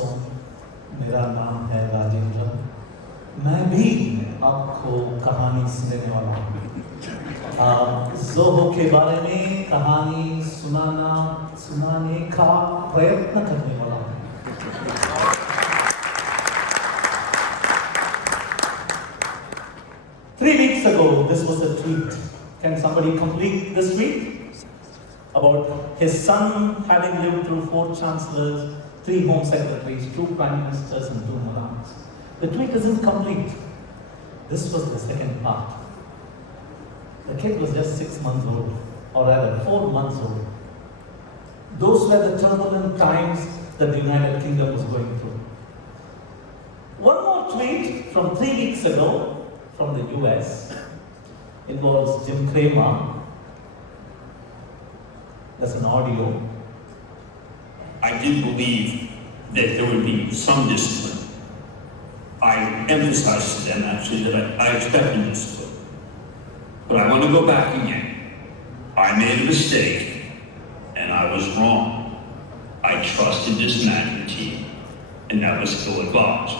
दोस्तों, मेरा नाम है राजेंद्र। मैं भी आपको कहानी सुनाने वाला हूँ। जोहो के बारे में कहानी सुनाने का प्रयत्न करने वाला हूँ। Three weeks ago, this was a tweet. Can somebody complete this tweet? About his son having lived through 4 chancellors, 3 home secretaries, 2 prime ministers and 2 monarchs. The tweet isn't complete. This was the second part. The kid was just 6 months old, or rather 4 months old. Those were the turbulent times that the United Kingdom was going through. One more tweet from 3 weeks ago from the US involves Jim Cramer. That's an audio. I did believe that there would be some discipline. I emphasized to them actually that I expected discipline. But I want to go back again. I made a mistake and I was wrong. I trusted this management team and that was ill-advised.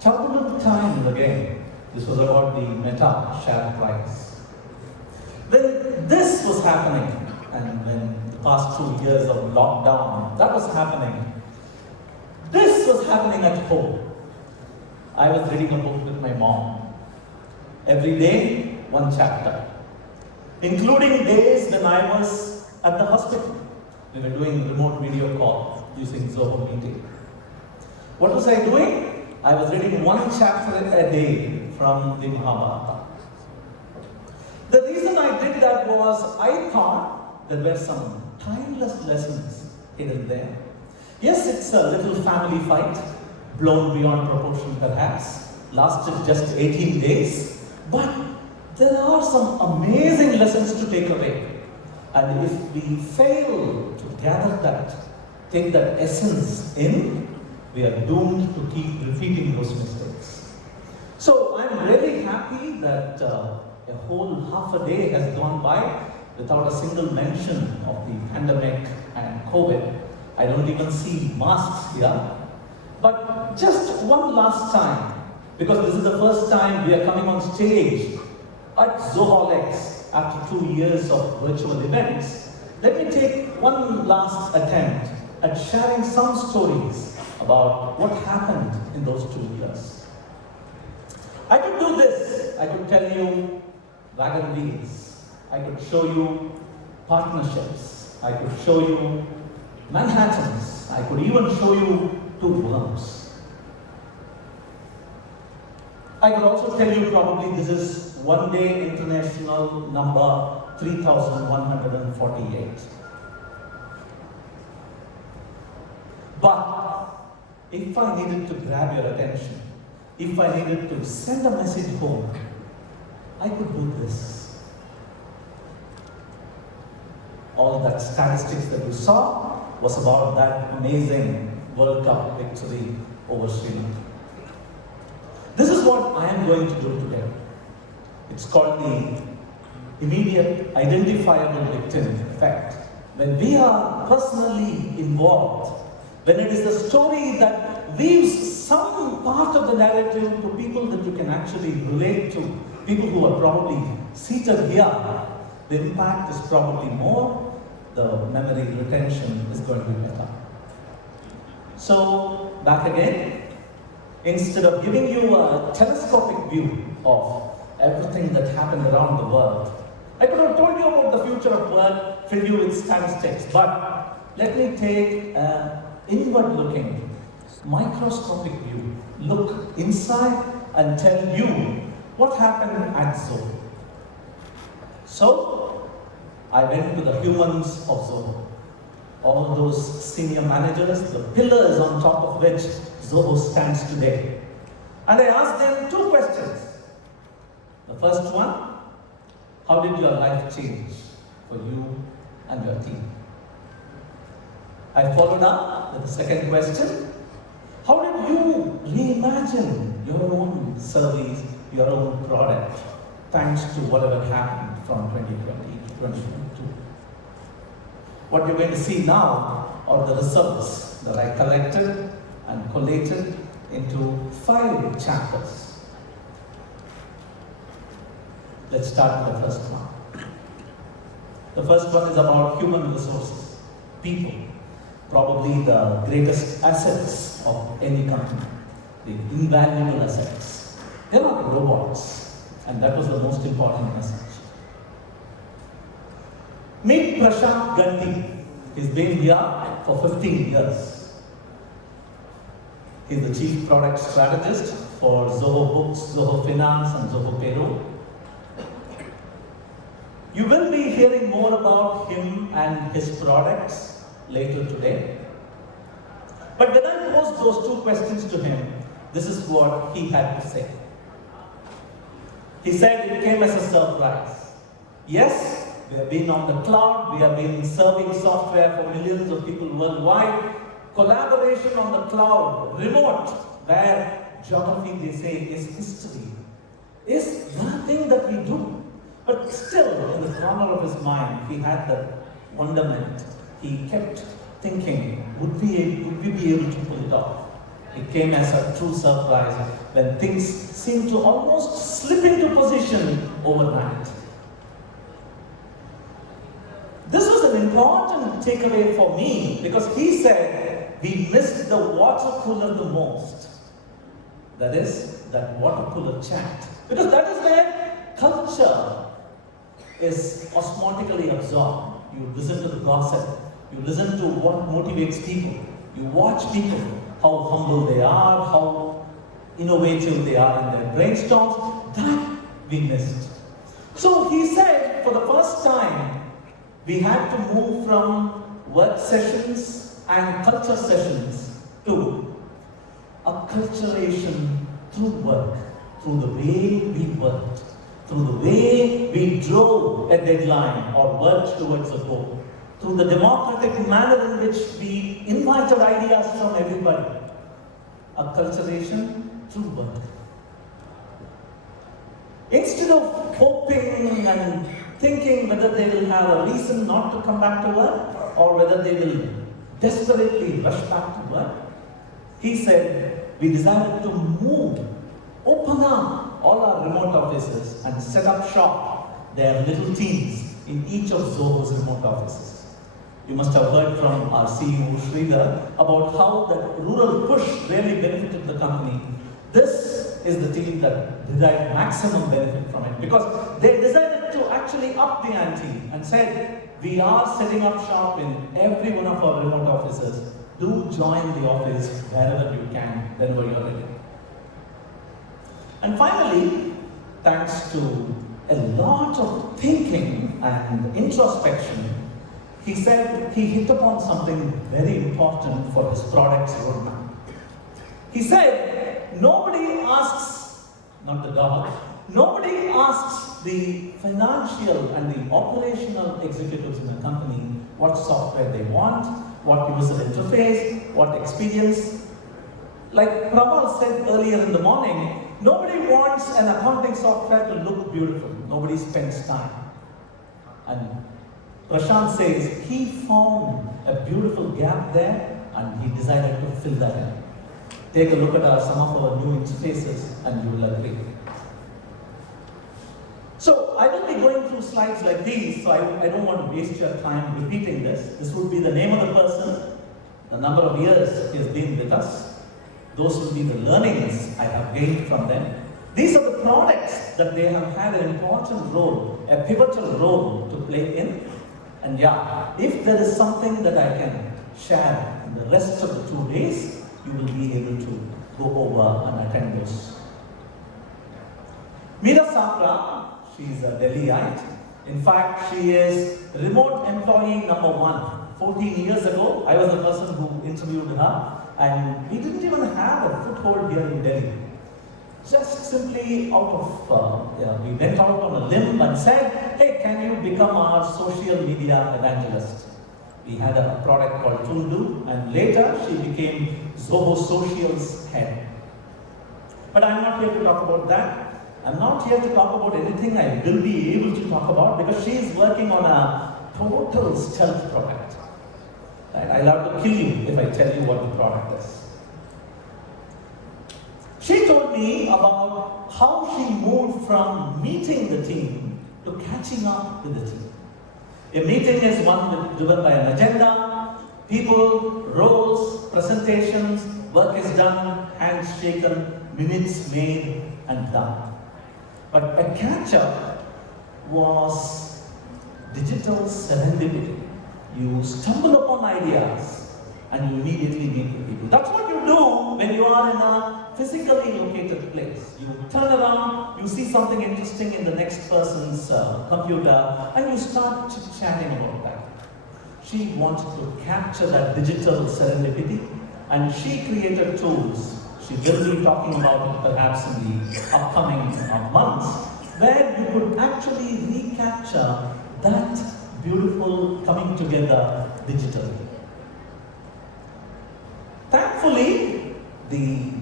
Turbulent times again. This was about the Meta share price. When this was happening, and when the past 2 years of lockdown, that was happening. This was happening at home. I was reading a book with my mom. Every day, 1 chapter. Including days when I was at the hospital. We were doing remote video call using Zoho meeting. What was I doing? I was reading 1 chapter a day from the Mahabharata. The reason I did that was I thought there were some timeless lessons hidden there. Yes, it's a little family fight, blown beyond proportion perhaps, lasted just 18 days, but there are some amazing lessons to take away. And if we fail to gather that, take that essence in, we are doomed to keep repeating those mistakes. So I'm really happy that a whole half a day has gone by without a single mention of the pandemic and COVID. I don't even see masks here. But just one last time, because this is the first time we are coming on stage at Zoholics after 2 years of virtual events, let me take one last attempt at sharing some stories about what happened in those 2 years. I could do this. I could tell you wagon wheels. I could show you partnerships. I could show you Manhattans. I could even show you 2 worms. I could also tell you probably this is one day international number 3148. But if I needed to grab your attention, if I needed to send a message home, I could do this. All that statistics that you saw was about that amazing World Cup victory over Sri Lanka. This is what I am going to do today. It's called the immediate identifiable victim effect. When we are personally involved, when it is the story that weaves some part of the narrative to people that you can actually relate to, people who are probably seated here, the impact is probably more, the memory retention is going to be better. So, back again, instead of giving you a telescopic view of everything that happened around the world, I could have told you about the future of work, filled you with statistics, but let me take an inward-looking, microscopic view, look inside and tell you what happened at Zoho. So, I went to the humans of Zoho. All those senior managers, the pillars on top of which Zoho stands today. And I asked them 2 questions. The first one, how did your life change for you and your team? I followed up with the second question, how did you reimagine your own service, your own product, thanks to whatever happened from 2020 to 2022? What you're going to see now are the results that I collected and collated into 5 chapters. Let's start with the first one. The first one is about human resources, people, probably the greatest assets of any company, the invaluable assets. They're not robots, and that was the most important message. Meet Prashant Ganti. He's been here for 15 years. He's the Chief Product Strategist for Zoho Books, Zoho Finance, and Zoho Payroll. You will be hearing more about him and his products later today. But when I posed those 2 questions to him, this is what he had to say. He said it came as a surprise. Yes, we have been on the cloud, we have been serving software for millions of people worldwide. Collaboration on the cloud, remote, where geography, they say, is history, is one thing that we do. But still, in the corner of his mind, he had that wonderment. He kept thinking, would we be able to pull it off? It came as a true surprise when things seemed to almost slip into position overnight. This was an important takeaway for me because he said we missed the water cooler the most. That is, that water cooler chat. Because that is where culture is osmotically absorbed. You listen to the gossip, you listen to what motivates people, you watch people, how humble they are, how innovative they are in their brainstorms. That we missed. So he said, for the first time, we had to move from work sessions and culture sessions to acculturation through work, through the way we worked, through the way we drove a deadline or worked towards a goal, through the democratic manner in which we invited ideas from everybody. Acculturation through work. Instead of hoping and thinking whether they will have a reason not to come back to work or whether they will desperately rush back to work, he said, we decided to move, open up all our remote offices and set up shop, their little teams in each of Zoho's remote offices. You must have heard from our CEO Sridhar about how that rural push really benefited the company. This is the team that derived maximum benefit from it because they decided to actually up the ante and said, we are setting up shop in every one of our remote offices. Do join the office wherever you can, whenever you're ready. And finally, thanks to a lot of thinking and introspection, he said he hit upon something very important for his product's roadmap. He said, nobody asks, not the dog, nobody asks the financial and the operational executives in a company what software they want, what user interface, what experience. Like Prabal said earlier in the morning, nobody wants an accounting software to look beautiful. Nobody spends time. And Prashant says he found a beautiful gap there and he decided to fill that in. Take a look at some of our new interfaces and you will agree. So I will be going through slides like these, so I don't want to waste your time repeating this. This would be the name of the person, the number of years he has been with us. Those will be the learnings I have gained from them. These are the products that they have had an important role, a pivotal role to play in. And yeah, if there is something that I can share in the rest of the 2 days, you will be able to go over and attend those. Meera Sakra, she is a Delhiite. In fact, she is remote employee number 1. 14 years ago, I was the person who interviewed her, and we didn't even have a foothold here in Delhi. Just simply out of, we went out on a limb and said, hey, can you become our social media evangelist? We had a product called Tundu, and later she became Zoho Social's head. But I'm not here to talk about that. I'm not here to talk about anything I will be able to talk about because she is working on a total stealth product. Right? I'll have to kill you if I tell you what the product is. She told me about how she moved from meeting the team to catching up with the team. A meeting is one driven by an agenda, people, roles, presentations, work is done, hands shaken, minutes made and done. But a catch-up was digital serendipity. You stumble upon ideas and you immediately meet the people. That's what you do when you are in a physically located place. You turn around, you see something interesting in the next person's computer, and you start chit-chatting about that. She wanted to capture that digital serendipity, and she created tools. She will be talking about it perhaps in the upcoming months, where you could actually recapture that beautiful coming together digitally. Thankfully, the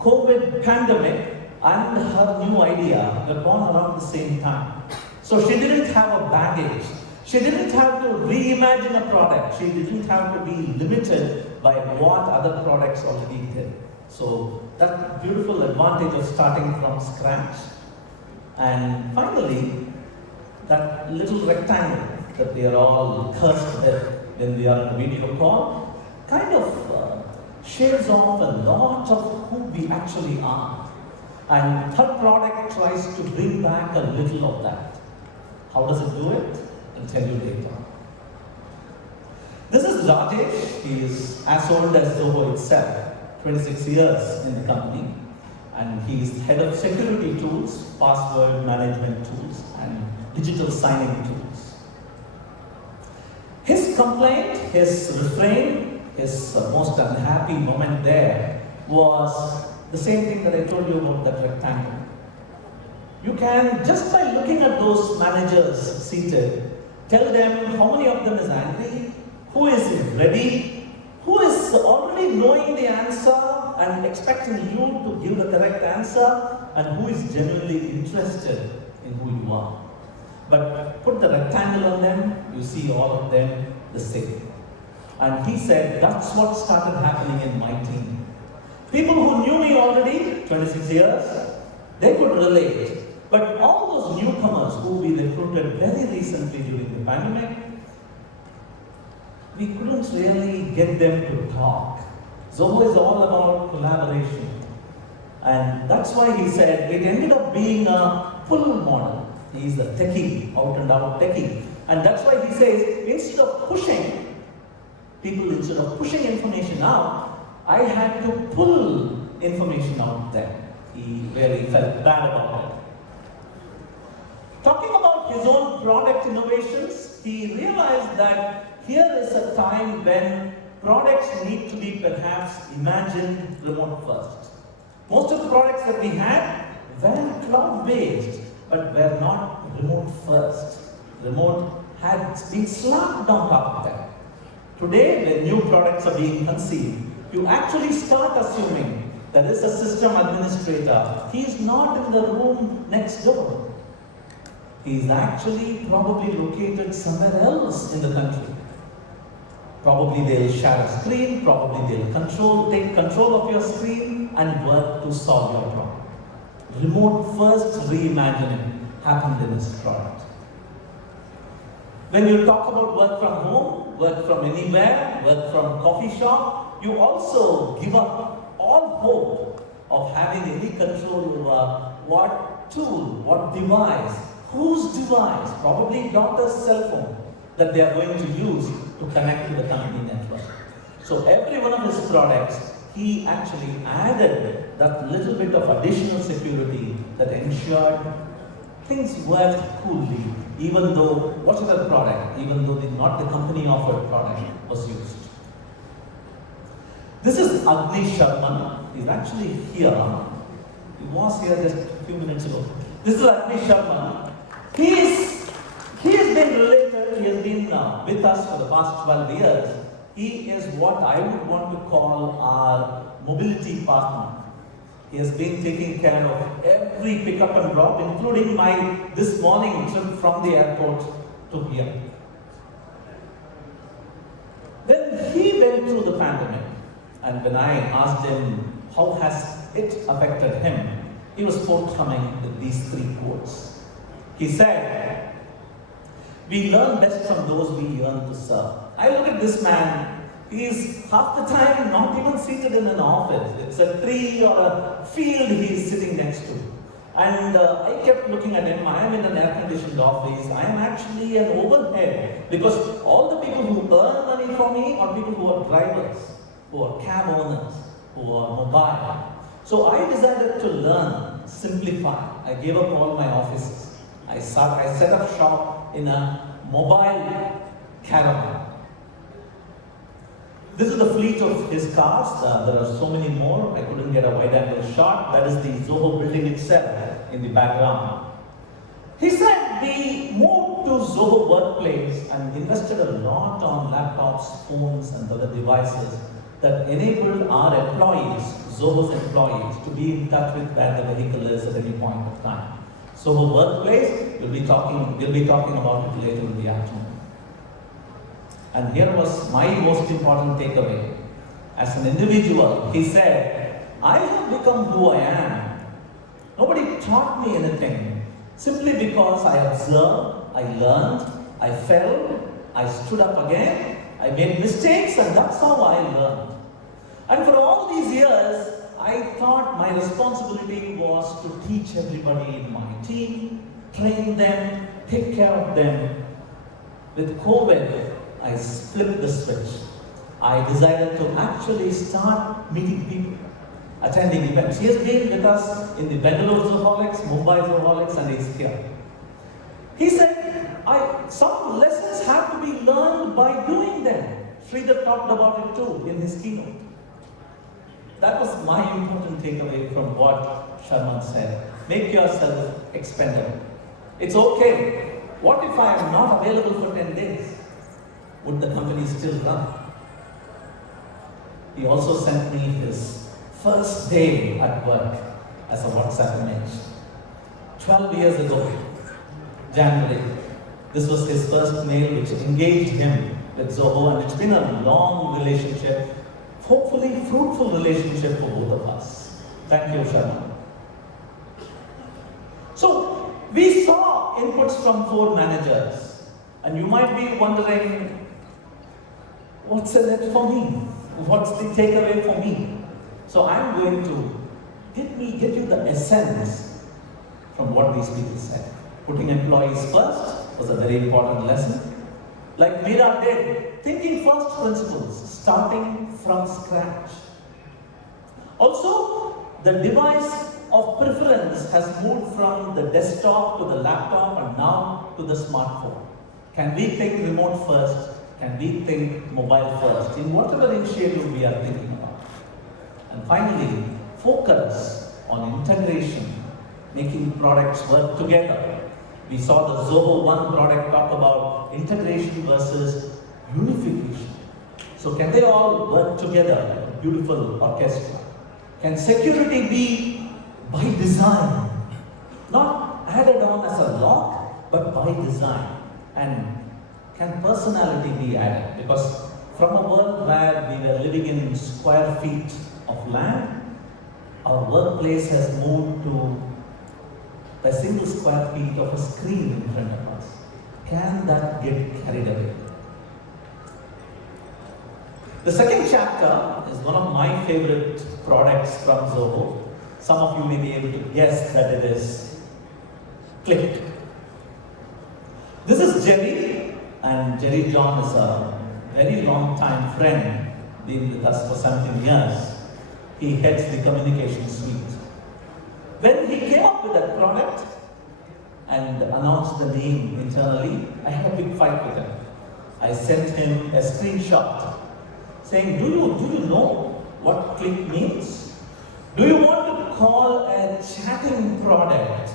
COVID pandemic and her new idea were born around the same time. So she didn't have a baggage. She didn't have to reimagine a product. She didn't have to be limited by what other products already did. So that beautiful advantage of starting from scratch. And finally, that little rectangle that we are all cursed with when we are on a video call kind of shaves off a lot of who we actually are. And her product tries to bring back a little of that. How does it do it? I'll tell you later. This is Rajesh. He is as old as Zoho itself, 26 years in the company. And he is head of security tools, password management tools, and digital signing tools. His complaint, his refrain, his most unhappy moment there was the same thing that I told you about that rectangle. You can, just by looking at those managers seated, tell them how many of them is angry, who is ready, who is already knowing the answer and expecting you to give the correct answer, and who is genuinely interested in who you are. But put the rectangle on them, you see all of them the same. And he said, that's what started happening in my team. People who knew me already, 26 years, they could relate. But all those newcomers who we recruited very recently during the pandemic, we couldn't really get them to talk. Zoho is all about collaboration. And that's why he said it ended up being a pull model. He's a techie, out and out techie. And that's why he says, instead of pushing information out, I had to pull information out there. He really felt bad about it. Talking about his own product innovations, he realized that here is a time when products need to be perhaps imagined remote first. Most of the products that we had were cloud-based, but were not remote first. Remote had been slapped on top of that. Today, when new products are being conceived, you actually start assuming there is a system administrator. He is not in the room next door. He is actually probably located somewhere else in the country. Probably they'll share a screen, probably they'll take control of your screen and work to solve your problem. Remote first reimagining happened in this product. When you talk about work from home, work from anywhere, work from coffee shop, you also give up all hope of having any control over what tool, what device, whose device, probably daughter's cell phone, that they are going to use to connect to the company network. So every one of his products, he actually added that little bit of additional security that ensured things worked coolly, even though whatever product, even though not the company offered product was used. This is Agni Sharma. He's actually here. He was here just a few minutes ago. This is Agni Sharma. He has been related, he has been with us for the past 12 years. He is what I would want to call our mobility partner. He has been taking care of every pickup and drop, including my this morning trip from the airport to here. When been through the pandemic. And when I asked him how has it affected him, he was forthcoming with these 3 quotes. He said, "We learn best from those we yearn to serve." I look at this man, he is half the time not even seated in an office. It's a tree or a field he is sitting next to. And I kept looking at him. I am in an air-conditioned office. I am actually an overhead because all the people who earn money for me are people who are drivers, who are cab owners, who are mobile. So I decided to learn, simplify. I gave up all my offices. I set up shop in a mobile caravan. This is the fleet of his cars. There are so many more. I couldn't get a wide-angle shot. That is the Zoho building itself in the background. He said we moved to Zoho Workplace and invested a lot on laptops, phones, and other devices that enabled our employees, Zoho's employees, to be in touch with where the vehicle is at any point of time. Zoho Workplace, we'll be talking about it later in the afternoon. And here was my most important takeaway. As an individual, he said, I have become who I am. Nobody taught me anything. Simply because I observed, I learned, I fell, I stood up again, I made mistakes, and that's how I learned. And for all these years, I thought my responsibility was to teach everybody in my team, train them, take care of them. With COVID, I flipped the switch. I decided to actually start meeting people, attending events. He has been with us in the Bangalore Zoholics, Mumbai Zoholics, and he's here. He said, some lessons have to be learned by doing them. Sridhar talked about it too in his keynote. That was my important takeaway from what Sharman said. Make yourself expendable. It's okay. What if I am not available for 10 days? Would the company still run? He also sent me his first day at work as a WhatsApp image. 12 years ago, January, this was his first mail which engaged him with Zoho, and it's been a long relationship, hopefully fruitful relationship for both of us. Thank you, Sharma. So, we saw inputs from 4 managers, and you might be wondering, what's in it for me? What's the takeaway for me? So I'm going to get you the essence from what these people said. Putting employees first was a very important lesson. Like Meera did, thinking first principles, starting from scratch. Also, the device of preference has moved from the desktop to the laptop and now to the smartphone. Can we think remote first? Can we think mobile first in whatever initiative we are thinking about? And finally, focus on integration, making products work together. We saw the Zoho One product talk about integration versus unification. So can they all work together like a beautiful orchestra? Can security be by design? Not added on as a lock, but by design. And can personality be added? Because from a world where we were living in square feet of land, our workplace has moved to a single square feet of a screen in front of us. Can that get carried away? The second chapter is one of my favorite products from Zoho. Some of you may be able to guess that it is Click. This is Jerry, and Jerry John is a very long time friend, been with us for 17 years. He heads the communication suite. When he came up with that product and announced the name internally, I had a big fight with him. I sent him a screenshot saying, do you know what Click means? Do you want to call a chatting product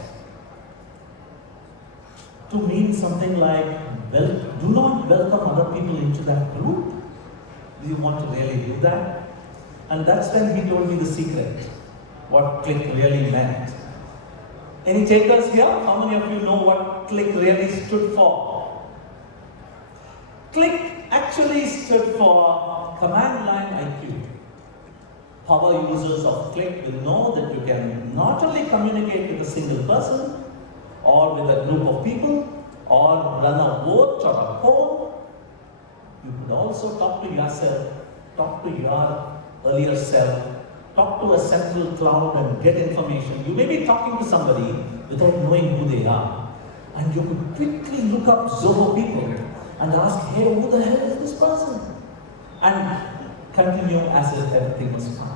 to mean something like, well, do not welcome other people into that group? Do you want to really do that? And that's when he told me the secret, what Click really meant. Any takers here? How many of you know what Click really stood for? Click actually stood for command line IQ. Power users of Click will know that you can not only communicate with a single person or with a group of people or run a vote or a poll. You could also talk to yourself, talk to your earlier self, talk to a central cloud and get information. You may be talking to somebody without knowing who they are. And you could quickly look up Zoho people and ask, hey, who the hell is this person? And continue as if everything was fine.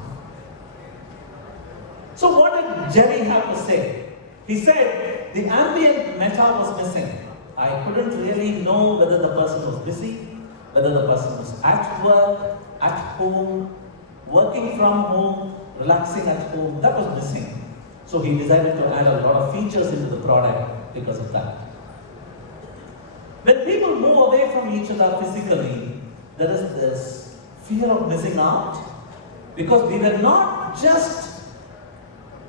So what did Jerry have to say? He said the ambient meta was missing. I couldn't really know whether the person was busy, whether the person was at work, at home, working from home, relaxing at home. That was missing. So he decided to add a lot of features into the product because of that. When people move away from each other physically, there is this fear of missing out, because we were not just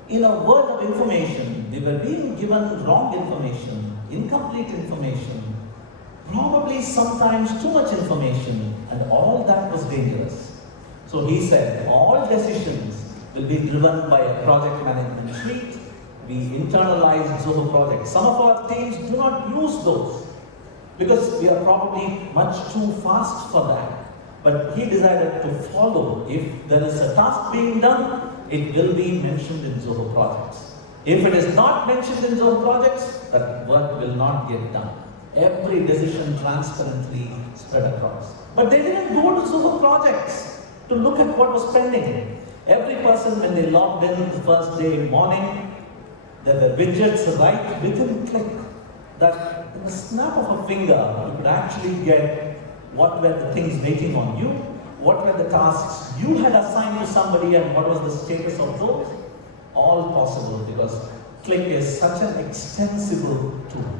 in a world of information, we were being given wrong information, incomplete information, probably sometimes too much information, and all that was dangerous. So he said, all decisions will be driven by a project management suite. We internalize Zoho projects. Some of our teams do not use those because we are probably much too fast for that. But he decided to follow. If there is a task being done, it will be mentioned in Zoho projects. If it is not mentioned in Zoho projects, that work will not get done. Every decision transparently spread across. But they didn't go to Zoho projects to look at what was pending. Every person, when they logged in the first day morning, there were widgets right within Click that in a snap of a finger, you could actually get what were the things waiting on you, what were the tasks you had assigned to somebody, and what was the status of those. All possible because Click is such an extensible tool.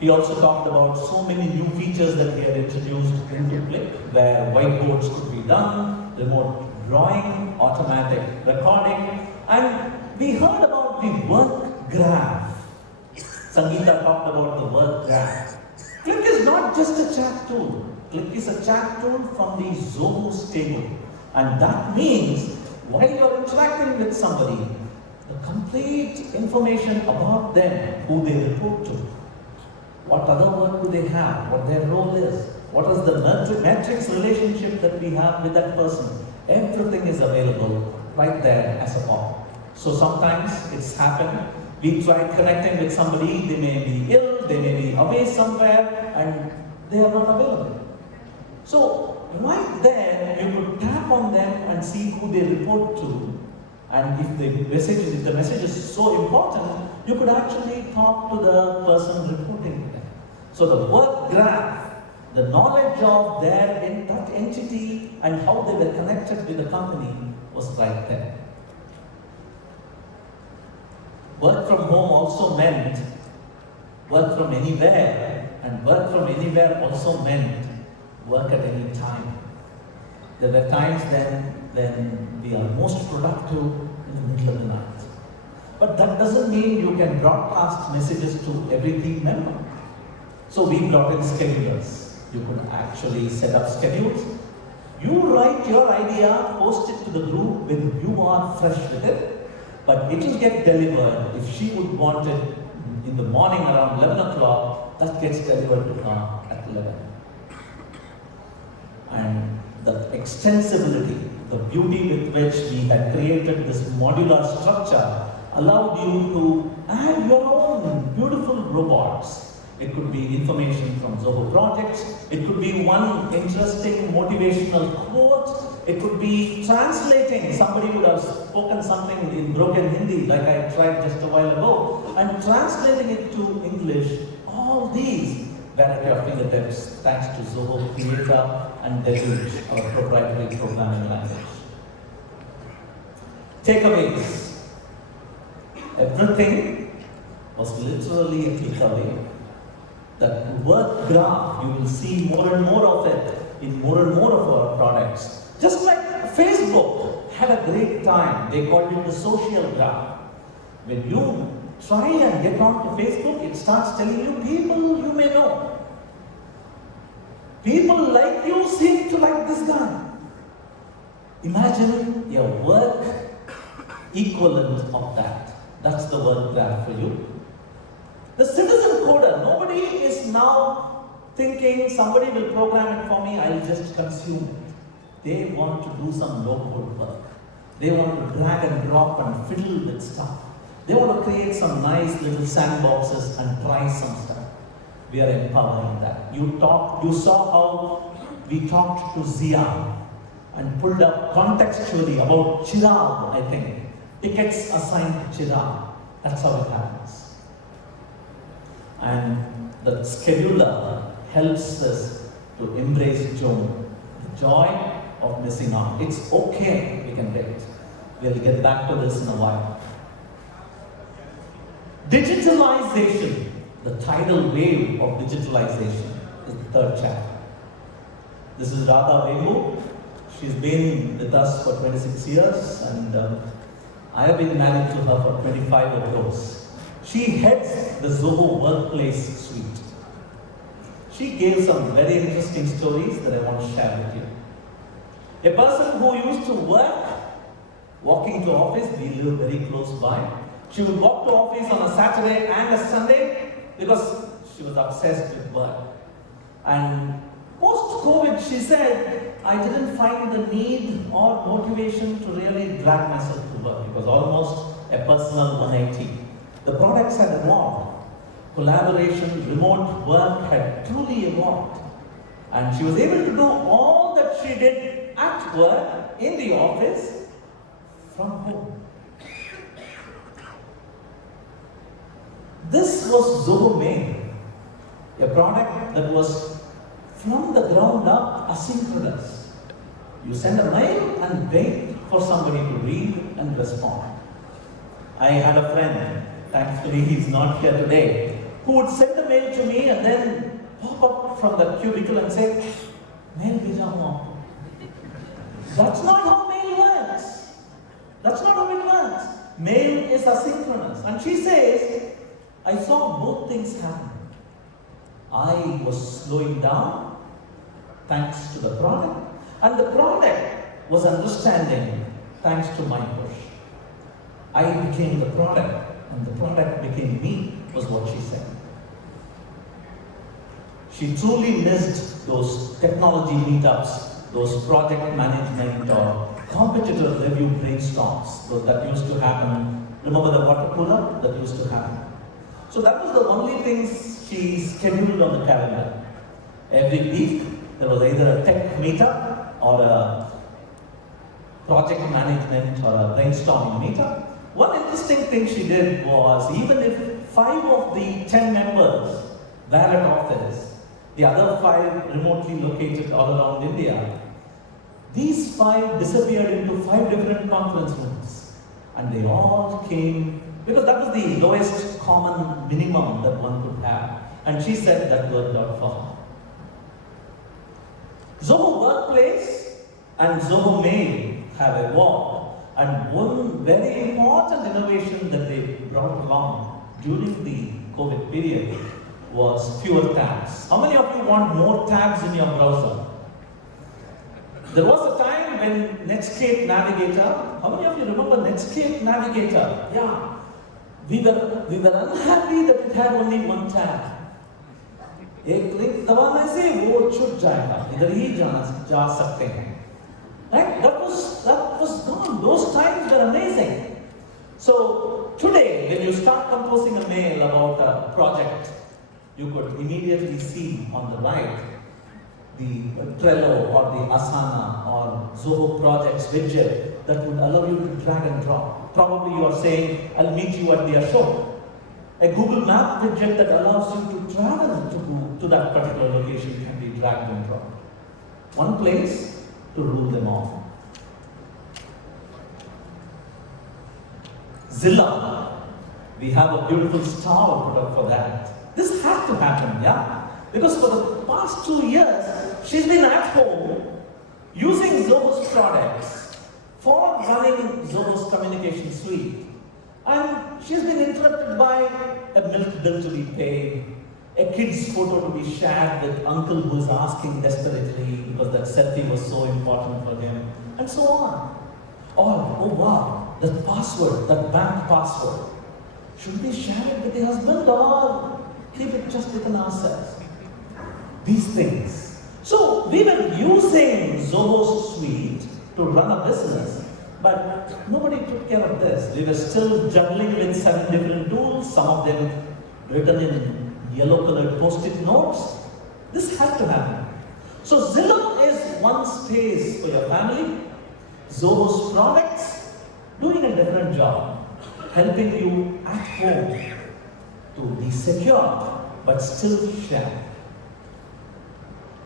He also talked about so many new features that he had introduced into Click, where whiteboards could be done, remote drawing, automatic recording, and we heard about the work graph. Sangeeta talked about the work graph. Click is not just a chat tool. Click is a chat tool from the Zoho stable. And that means while you're interacting with somebody, the complete information about them, who they report to, what other work do they have, what their role is, what is the matrix relationship that we have with that person, everything is available right there as a pop. So sometimes it's happened, we tried connecting with somebody, they may be ill, they may be away somewhere, and they are not available. So right there, you could tap on them and see who they report to. And if the message is so important, you could actually talk to the person reporting to them. So the work graph, the knowledge of that entity and how they were connected with the company was right there. Work from home also meant work from anywhere, and work from anywhere also meant work at any time. There were times then when we are most productive in the middle of the night. But that doesn't mean you can broadcast messages to every team member. So we brought in schedulers. You could actually set up schedules. You write your idea, post it to the group when you are fresh with it, but it will get delivered. If she would want it in the morning around 11 o'clock, that gets delivered to her at 11. And the extensibility, the beauty with which we had created this modular structure allowed you to add your own beautiful robots. It could be information from Zoho projects, it could be one interesting motivational quote, it could be translating. Somebody would have spoken something in broken Hindi, like I tried just a while ago, and translating it to English. All these were at your fingertips thanks to Zoho Creator and Deluge, our proprietary programming language. Takeaways. Everything was literally a click away. That work graph, you will see more and more of it in more and more of our products. Just like Facebook had a great time, they called it the social graph. When you try and get onto Facebook, it starts telling you people you may know. People like you seem to like this guy. Imagine your work equivalent of that. That's the work graph for you. The citizen coder, nobody is now thinking somebody will program it for me, I'll just consume it. They want to do some low-code work. They want to drag and drop and fiddle with stuff. They want to create some nice little sandboxes and try some stuff. We are empowering that. You saw how we talked to Zia and pulled up contextually about Chirag, I think. Tickets assigned to Chirag. That's how it happens. And the scheduler helps us to embrace joy. The joy of missing out. It's okay, we can wait. We'll get back to this in a while. Digitalization, the tidal wave of digitalization, is the third chapter. This is Radha Vemu. She's been with us for 26 years and I have been married to her for 25 of those. She heads the Zoho Workplace Suite. She gave some very interesting stories that I want to share with you. A person who used to work, walking to office, we live very close by. She would walk to office on a Saturday and a Sunday because she was obsessed with work. And post-COVID, she said, I didn't find the need or motivation to really drag myself to work. It was almost a personal 180. The products had evolved. Collaboration, remote work had truly evolved. And she was able to do all that she did at work, in the office, from home. This was Zoho Mail, a product that was from the ground up asynchronous. You send a mail and wait for somebody to read and respond. I had a friend, thankfully he's not here today, who would send a mail to me and then pop up from the cubicle and say, mail bheja hua. That's not how mail works. That's not how it works. Mail is asynchronous. And she says, I saw both things happen. I was slowing down thanks to the product, and the product was understanding thanks to my push. I became the product, and the product became me, was what she said. She truly missed those technology meetups, those project management or competitor review brainstorms that used to happen. Remember the water cooler? That used to happen. So that was the only things she scheduled on the calendar. Every week, there was either a tech meetup or a project management or a brainstorming meetup. One interesting thing she did was, even if 5 of the 10 members were at office, the other 5 remotely located all around India, these 5 disappeared into 5 different conference rooms. And they all came, because that was the lowest common minimum that one could have. And she said that worked out for her. Zoho Workplace and Zoho Mail have evolved. And one very important innovation that they brought along during the COVID period was fewer tabs. How many of you want more tabs in your browser? There was a time when Netscape Navigator, how many of you remember Netscape Navigator? Yeah. We were unhappy that it had only one tab. एक click दबाने से वो छूट जाएगा, इधर ही जा सकते हैं. Right? That was gone. Those times were amazing. So today, when you start composing a mail about a project, you could immediately see on the right the Trello or the Asana or Zoho projects widget that would allow you to drag and drop. Probably you are saying, I'll meet you at the Ashok. A Google Map widget that allows you to travel to that particular location can be dragged and dropped. One place to rule them all. Zilla. We have a beautiful star put up for that. This had to happen, yeah? Because for the past 2 years, she's been at home using Zoho's products for running Zoho's communication suite. And she's been interrupted by a milk bill to be paid, a kid's photo to be shared with uncle who is asking desperately because that selfie was so important for him, and so on. Or, oh wow, that password, that bank password, should we share it with the husband or keep it just within ourselves? These things. So we were using Zoho Suite to run a business, but nobody took care of this. We were still juggling with 7 different tools, some of them written in yellow colored post-it notes. This had to happen. So Zillow is one space for your family. Zoho's products doing a different job, helping you at home to be secure but still share.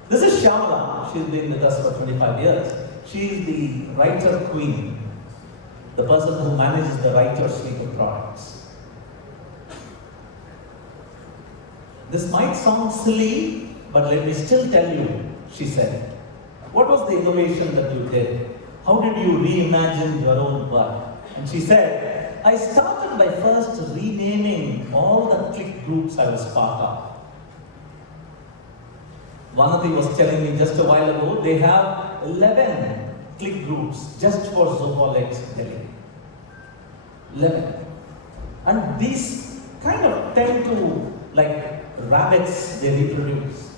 This is Shyamala. She's been with us for 25 years. She is the writer queen, the person who manages the writer suite of products. This might sound silly, but let me still tell you, she said. What was the innovation that you did? How did you reimagine your own work? And she said, I started by first renaming all the click groups I was part of. Vanati was telling me just a while ago, they have 11 click groups just for Zoholics Delhi. 11. And these kind of tend to, like rabbits, they reproduce.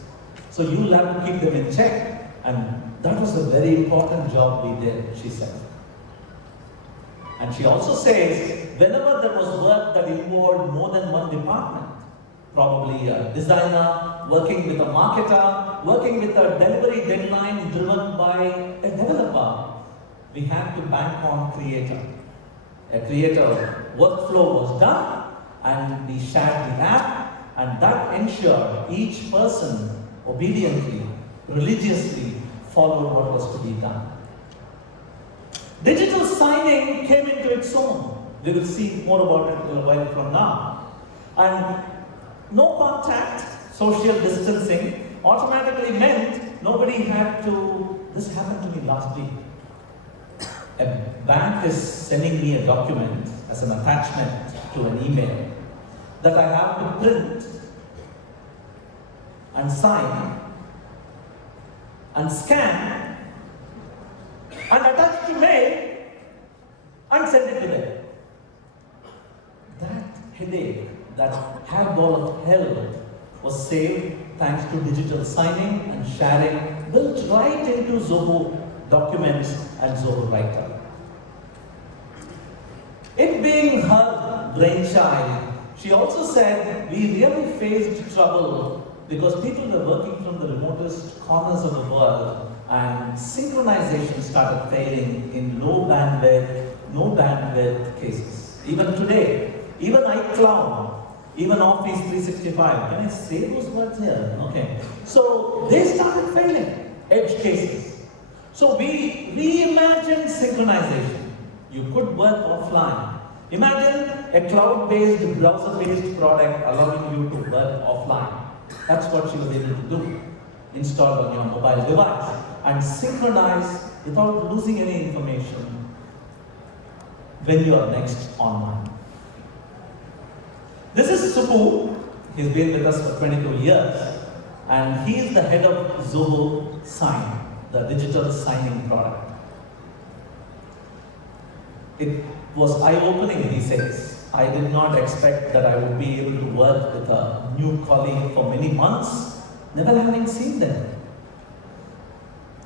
So you'll have to keep them in check. And that was a very important job we did, she said. And she also says, whenever there was work that involved more than one department, probably a designer, working with a marketer, working with a delivery deadline driven by a developer, we had to bank on creator. A creator workflow was done, and we shared the app, and that ensured each person obediently, religiously followed what was to be done. Digital signing came into its own. We will see more about it a while from now. And no contact, social distancing automatically meant nobody had to. This happened to me last week. A bank is sending me a document as an attachment to an email that I have to print and sign and scan and attach to mail and send it to them. That headache, that hairball of hell was saved thanks to digital signing and sharing built right into Zoho Documents and Zoho Writer. It being her brainchild, she also said we really faced trouble because people were working from the remotest corners of the world and synchronization started failing in low bandwidth, no bandwidth cases. Even today, even iCloud, even Office 365, can I say those words here? Okay. So they started failing, edge cases. So we reimagined synchronization. You could work offline. Imagine a cloud-based, browser-based product allowing you to work offline. That's what she was able to do. Install on your mobile device and synchronize without losing any information when you are next online. This is Supu. He's been with us for 22 years and he is the head of Zoho Sign, the digital signing product. It was eye-opening, he says. I did not expect that I would be able to work with a new colleague for many months, never having seen them.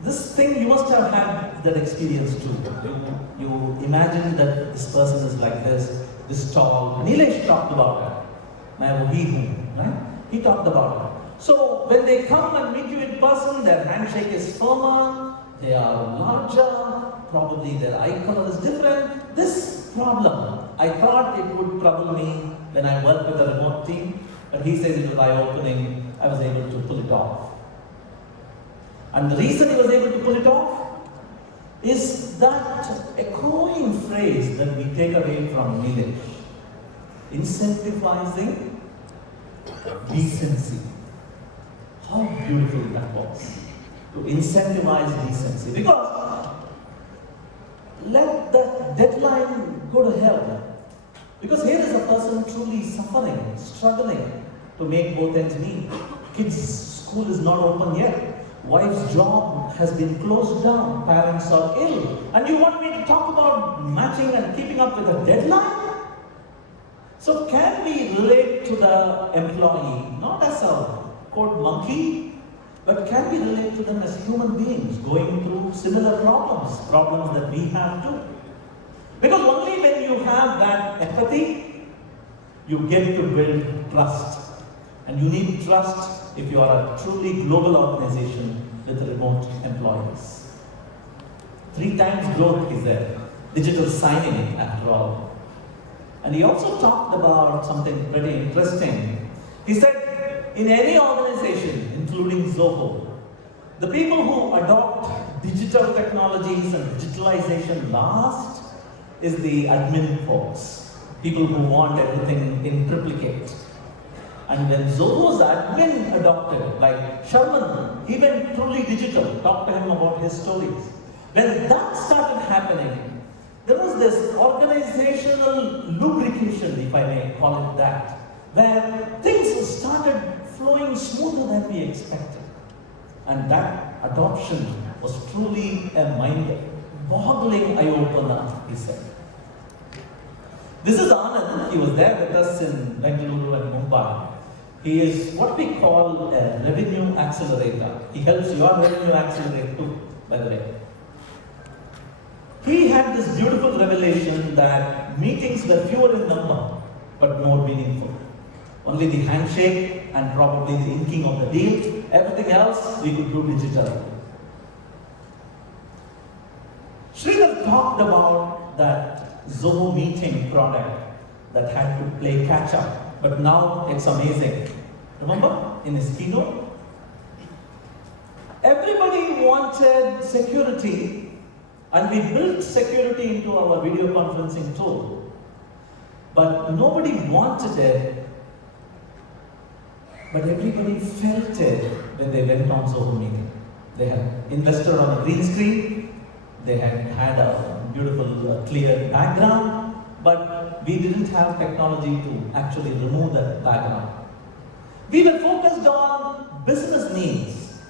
This thing, you must have had that experience too. You imagine that this person is like this tall. Nilesh talked about it. Right? He talked about it. So when they come and meet you in person, their handshake is firmer, they are larger, probably their eye color is different. This problem, I thought it would trouble me when I worked with a remote team, but he says it was eye-opening. I was able to pull it off. And the reason he was able to pull it off is that echoing phrase that we take away from Nilesh. Incentivizing decency. How beautiful that was. To incentivize decency. Because let that deadline go to hell. Because here is a person truly suffering, struggling to to make both ends meet. Kids' school is not open yet. Wife's job has been closed down. Parents are ill. And you want me to talk about matching and keeping up with a deadline? So can we relate to the employee, not as a quote monkey, but can we relate to them as human beings going through similar problems that we have too? Because only when you have that empathy, you get to build trust. And you need trust if you are a truly global organization with remote employees. 3 times growth is there. Digital signing, after all. And he also talked about something pretty interesting. He said, in any organization, including Zoho, the people who adopt digital technologies and digitalization last is the admin folks. People who want everything in triplicate. And when Zoho's admin adopted, like Sherman, he went truly digital, talked to him about his stories. When that started happening, there was this organizational lubrication, if I may call it that, where things started flowing smoother than we expected. And that adoption was truly a mind-boggling eye-opener, he said. This is Anand. He was there with us in Bengaluru and Mumbai. He is what we call a revenue accelerator. He helps your revenue accelerate too, by the way. He had this beautiful revelation that meetings were fewer in number, but more meaningful. Only the handshake and probably the inking of the deal. Everything else we could do digitally. Sridhar talked about that Zoho meeting product that had to play catch up, but now it's amazing. Remember in his keynote? Everybody wanted security. And we built security into our video conferencing tool. But nobody wanted it. But everybody felt it when they went on Zoho meeting. They had invested on a green screen. They had a beautiful, clear background. But we didn't have technology to actually remove that background. We were focused on business needs,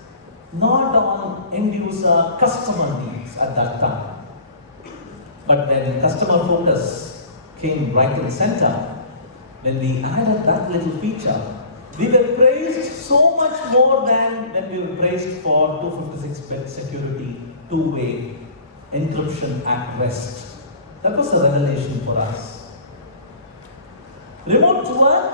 not on end-user customer needs at that time. But when customer focus came right in center, when we added that little feature, we were praised so much more than when we were praised for 256-bit security, two-way encryption at rest. That was a revelation for us. Remote work,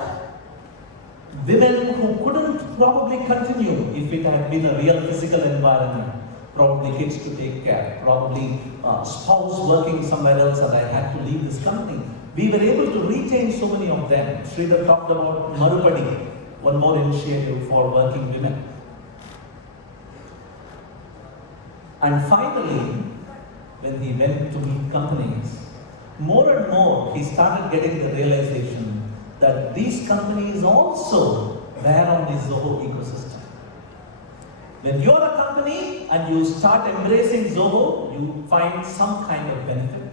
women who couldn't probably continue if it had been a real physical environment, probably kids to take care, probably spouse working somewhere else and I had to leave this company. We were able to retain so many of them. Sridhar talked about Marupadi, one more initiative for working women. And finally, when he went to meet companies, more and more he started getting the realization that these companies also were on the Zoho ecosystem. When you're a company and you start embracing Zoho, you find some kind of benefit.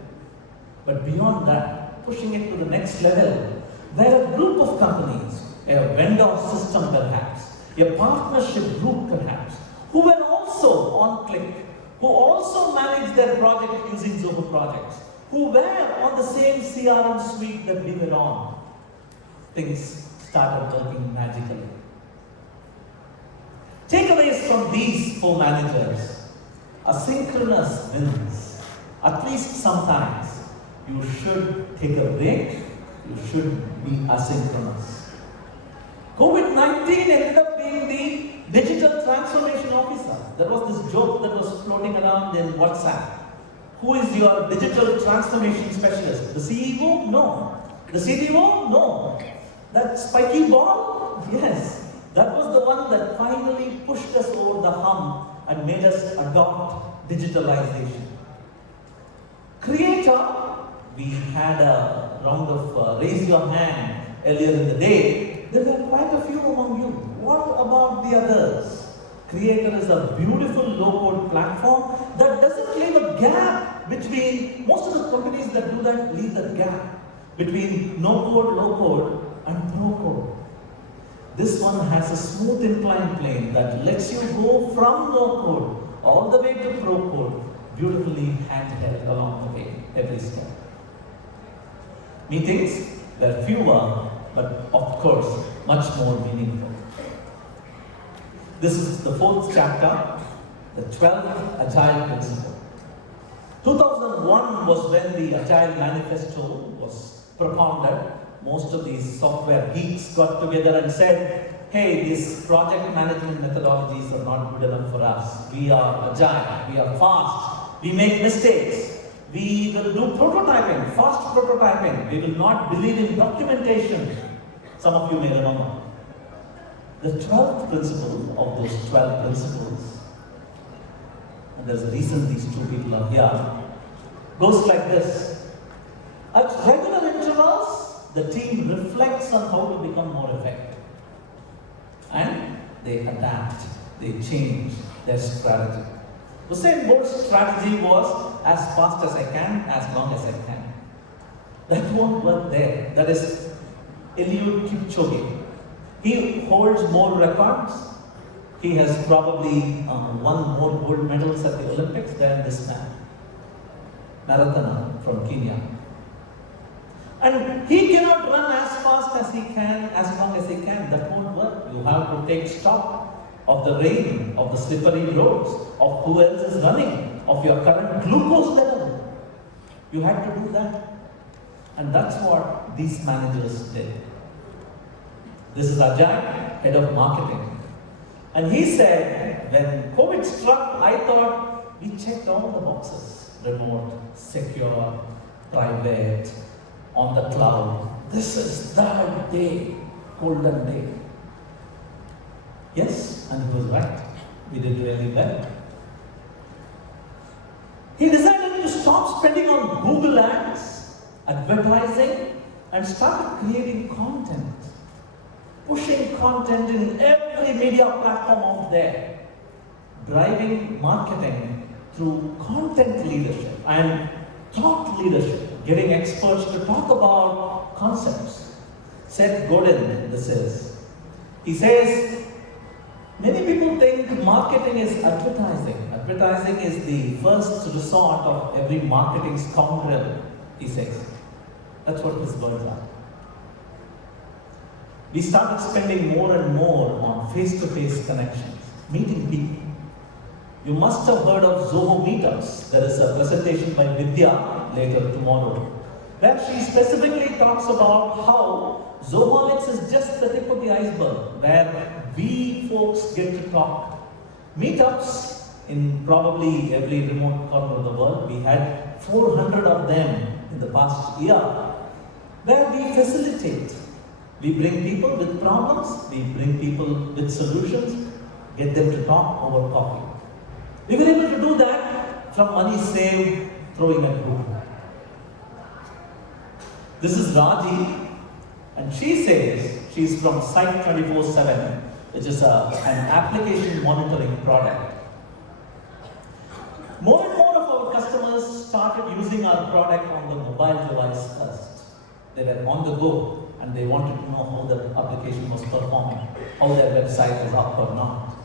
But beyond that, pushing it to the next level, there are a group of companies, a vendor system perhaps, a partnership group perhaps, who were also on Click, who also managed their project using Zoho projects, who were on the same CRM suite that we were on. Things started working magically. Takeaways from these 4 managers: asynchronous wins. At least sometimes you should take a break, you should be asynchronous. COVID-19 ended up being the digital transformation officer. There was this joke that was floating around in WhatsApp. Who is your digital transformation specialist? The CEO? No. The CTO? No. That spiky ball? Yes. That was the one that finally pushed us over the hump and made us adopt digitalization. Creator, we had a round of raise your hand earlier in the day. There were quite a few among you. What about the others? Creator is a beautiful low-code platform that doesn't leave a gap between, most of the companies that do that leave that gap between no-code, low-code and no-code. This one has a smooth inclined plane that lets you go from no code all the way to pro code, beautifully handheld along the way, every step. Meetings were fewer, but of course, much more meaningful. This is the fourth chapter, the 12th Agile Principle. 2001 was when the Agile Manifesto was propounded. Most of these software geeks got together and said, hey, these project management methodologies are not good enough for us. We are agile, we are fast, we make mistakes. We will do prototyping, fast prototyping. We will not believe in documentation. Some of you may remember. The 12th principle of those 12 principles, and there's a reason these two people are here, goes like this. At regular intervals, the team reflects on how to become more effective. And they adapt, they change their strategy. Usain Bolt's strategy was as fast as I can, as long as I can. That won't work there. That is Eliud Kipchoge. He holds more records. He has probably won more gold medals at the Olympics than this man, marathoner from Kenya. And he cannot run as fast as he can, as long as he can. That won't work. You have to take stock of the rain, of the slippery roads, of who else is running, of your current glucose level. You had to do that. And that's what these managers did. This is Ajay, head of marketing. And he said, when COVID struck, I thought we checked all the boxes. Remote, secure, private, on the cloud. This is the day, golden day. Yes, and he was right. We did really well. He decided to stop spending on Google ads, advertising, and started creating content. Pushing content in every media platform out there. Driving marketing through content leadership and thought leadership. Getting experts to talk about concepts. Seth Godin, this is. He says, many people think marketing is advertising. Advertising is the first resort of every marketing scoundrel, he says. That's what his words are. We started spending more and more on face-to-face connections, meeting people. You must have heard of Zoho meetups. There is a presentation by Vidya later tomorrow, where she specifically talks about how Zoholics is just the tip of the iceberg, where we folks get to talk. Meetups in probably every remote corner of the world. We had 400 of them in the past year, where we facilitate. We bring people with problems, we bring people with solutions, get them to talk over coffee. We were able to do that from money saved throwing a group. This is Raji, and she says she's from Site 24/7, which is an application monitoring product. More and more of our customers started using our product on the mobile device first. They were on the go and they wanted to know how the application was performing, how their website was up or not.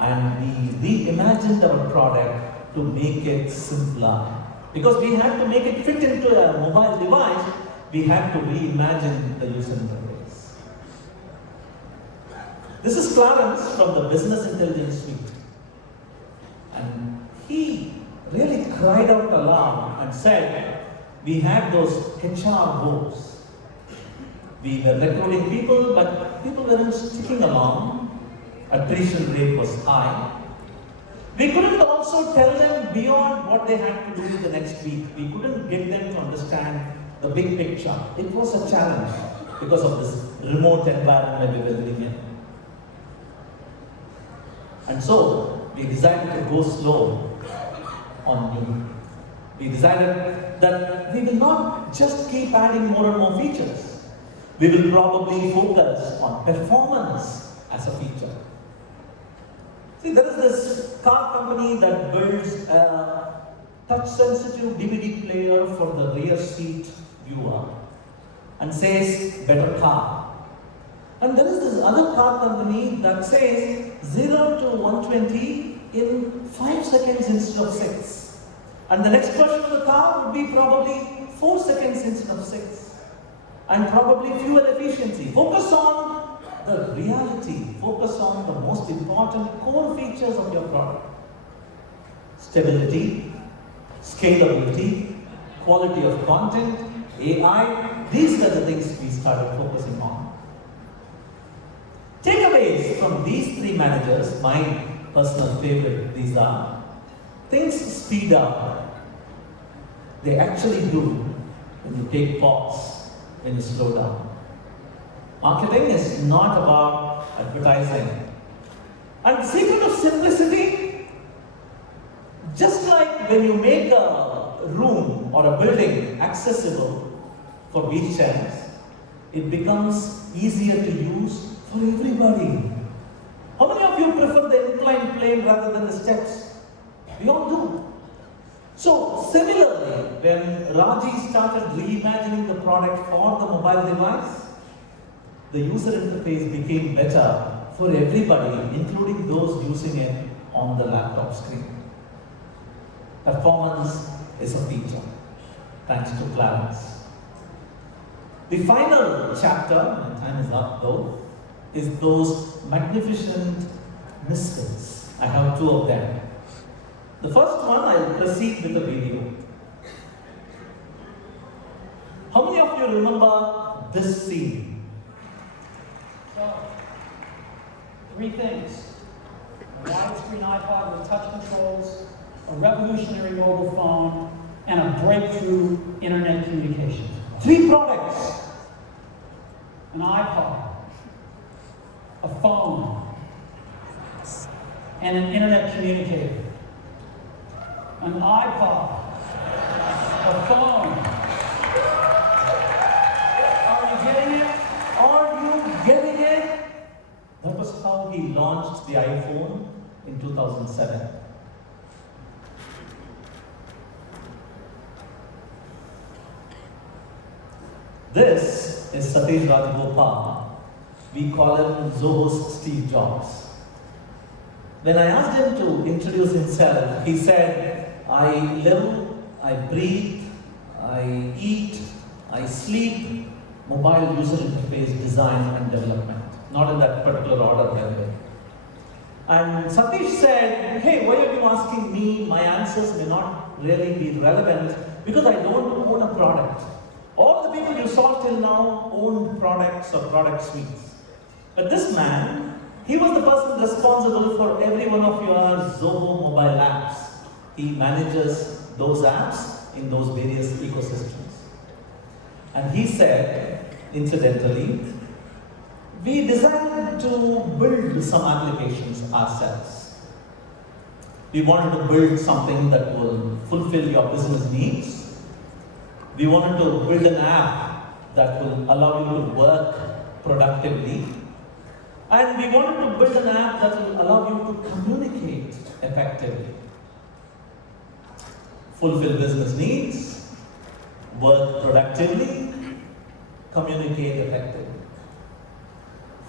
And we reimagined our product to make it simpler. Because we had to make it fit into a mobile device, we had to reimagine the user interface. This is Clarence from the Business Intelligence Suite. And he really cried out aloud and said, we had those HR woes. We were recruiting people, but people weren't sticking along. Attrition rate was high. We couldn't also tell them beyond what they had to do the next week. We couldn't get them to understand the big picture. It was a challenge because of this remote environment we were living in. And so, we decided to go slow on new. We decided that we will not just keep adding more and more features. We will probably focus on performance as a feature. See, there is this car company that builds a touch-sensitive DVD player for the rear seat viewer and says, better car. And there is this other part underneath that says 0 to 120 in 5 seconds instead of 6. And the next version of the car would be probably 4 seconds instead of 6. And probably fuel efficiency. Focus on the reality. Focus on the most important core features of your product. Stability, scalability, quality of content, AI. These are the things we started focusing on. Takeaways from these three managers, my personal favorite, these are: things speed up. They actually do when you take pause, when you slow down. Marketing is not about advertising. And the secret of simplicity, just like when you make a room or a building accessible for wheelchairs, it becomes easier to use for everybody. How many of you prefer the inclined plane rather than the steps? We all do. So similarly, when Raji started reimagining the product for the mobile device, the user interface became better for everybody, including those using it on the laptop screen. Performance is a feature, thanks to Clarence. The final chapter, my time is up though, is those magnificent misfits. I have two of them. The first one, I'll proceed with a video. How many of you remember this scene? So, three things: a widescreen iPod with touch controls, a revolutionary mobile phone, and a breakthrough internet communication. Three products. An iPod, a phone, and an internet communicator. An iPod, a phone. Are you getting it? Are you getting it? That was how he launched the iPhone in 2007. This is Satish Rajagopal. We call him Zoho's Steve Jobs. When I asked him to introduce himself, he said, I live, I breathe, I eat, I sleep, mobile user interface design and development. Not in that particular order, by the way. And Satish said, hey, why are you asking me? My answers may not really be relevant because I don't own a product. All the people you saw till now owned products or product suites. But this man, he was the person responsible for every one of your Zoho mobile apps. He manages those apps in those various ecosystems. And he said, incidentally, we decided to build some applications ourselves. We wanted to build something that will fulfill your business needs. We wanted to build an app that will allow you to work productively. And we wanted to build an app that will allow you to communicate effectively. Fulfill business needs, work productively, communicate effectively.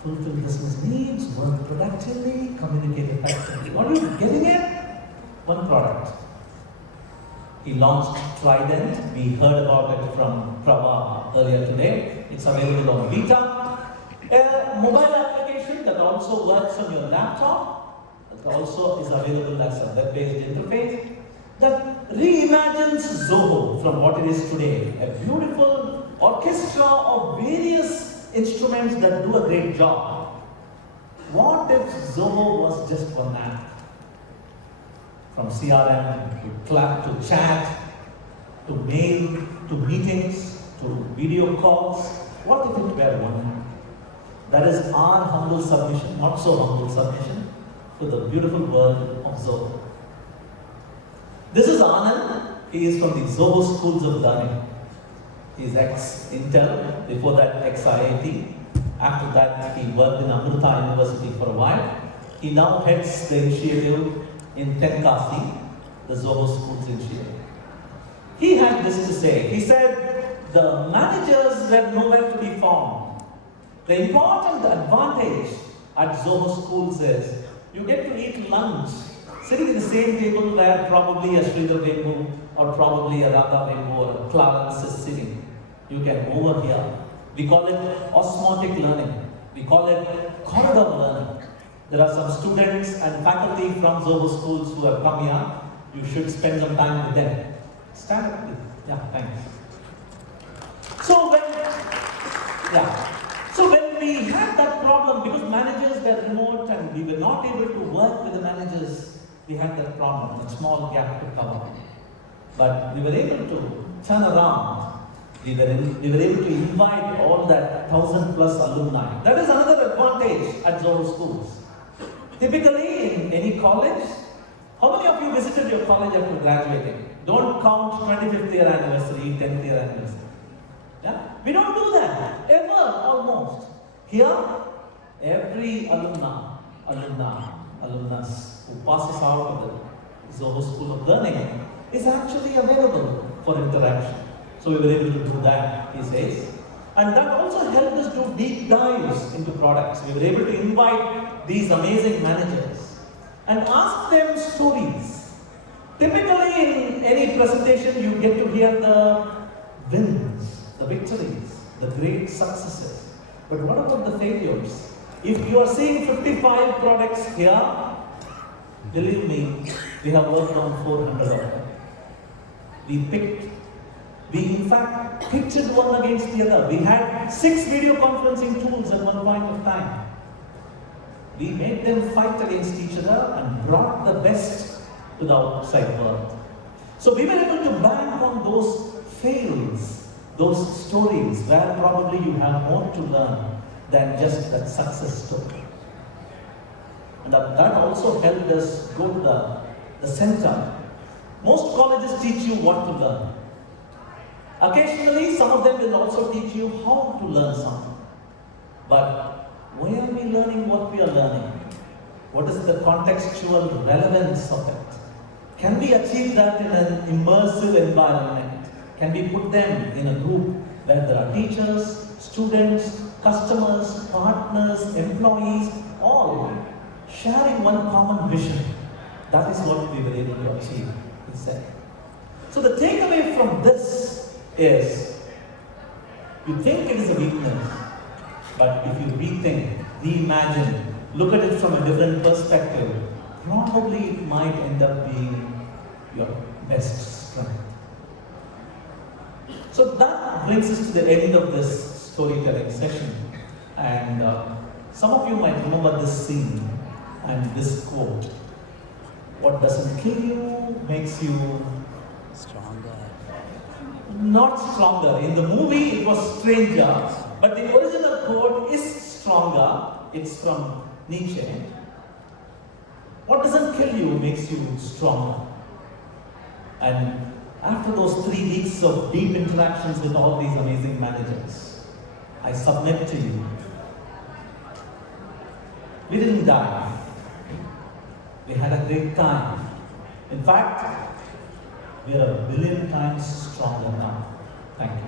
Fulfill business needs, work productively, communicate effectively. Are you getting it? One product. He launched Trident. We heard about it from Prabha earlier today. It's available on beta. A mobile application that also works on your laptop. It also is available as a web-based interface that reimagines Zoho from what it is today. A beautiful orchestra of various instruments that do a great job. What if Zoho was just one app? From CRM to chat, to mail, to meetings, to video calls. What if it were one app? That is our humble submission, not so humble submission, to the beautiful world of Zoho. This is Anand. He is from the Zoho Schools of Learning. He is ex-Intel, before that ex-IIT. After that, he worked in Amrita University for a while. He now heads the initiative in Tenkasi, the Zoho Schools initiative. He had this to say. He said, the managers were nowhere to be found The important advantage at Zoho schools is you get to eat lunch sitting at the same table where probably a Sridhar Vembu or probably a Radha Vembu or a Clarence is sitting. You can over here. We call it osmotic learning. We call it corridor learning. There are some students and faculty from Zoho schools who have come here. You should spend some time with them. Stand up, please. Yeah, thanks. So when we had that problem, because managers were remote and we were not able to work with the managers, we had that problem, a small gap to cover. But we were able to turn around. We were able to invite all that 1,000+ alumni. That is another advantage at Zoho schools. Typically, in any college, how many of you visited your college after graduating? Don't count 25th year anniversary, 10th year anniversary. Yeah? We don't do that, ever, almost. Here, every alumnus who passes out of the Zoho School of Learning is actually available for interaction. So we were able to do that, he says. And that also helped us do deep dives into products. We were able to invite these amazing managers and ask them stories. Typically in any presentation you get to hear the wins, the victories, the great successes. But what about the failures? If you are seeing 55 products here, believe me, we have worked on 400 of them. We in fact pitched one against the other. We had 6 video conferencing tools at one point of time. We made them fight against each other and brought the best to the outside world. So we were able to bank on those fails, those stories where probably you have more to learn than just that success story. And that also helped us go to the center. Most colleges teach you what to learn. Occasionally, some of them will also teach you how to learn something. But why are we learning what we are learning? What is the contextual relevance of it? Can we achieve that in an immersive environment? Can we put them in a group where there are teachers, students, customers, partners, employees, all sharing one common vision? That is what we were able to achieve, he said. So the takeaway from this is, you think it is a weakness, but if you rethink, reimagine, look at it from a different perspective, probably it might end up being your best strength. So that brings us to the end of this storytelling session. And some of you might remember this scene and this quote. What doesn't kill you makes you stronger. Not stronger. In the movie it was stranger, but the original quote is stronger. It's from Nietzsche. What doesn't kill you makes you stronger. And after those 3 weeks of deep interactions with all these amazing managers, I submit to you, we didn't die. We had a great time. In fact, we are 1 billion times stronger now. Thank you.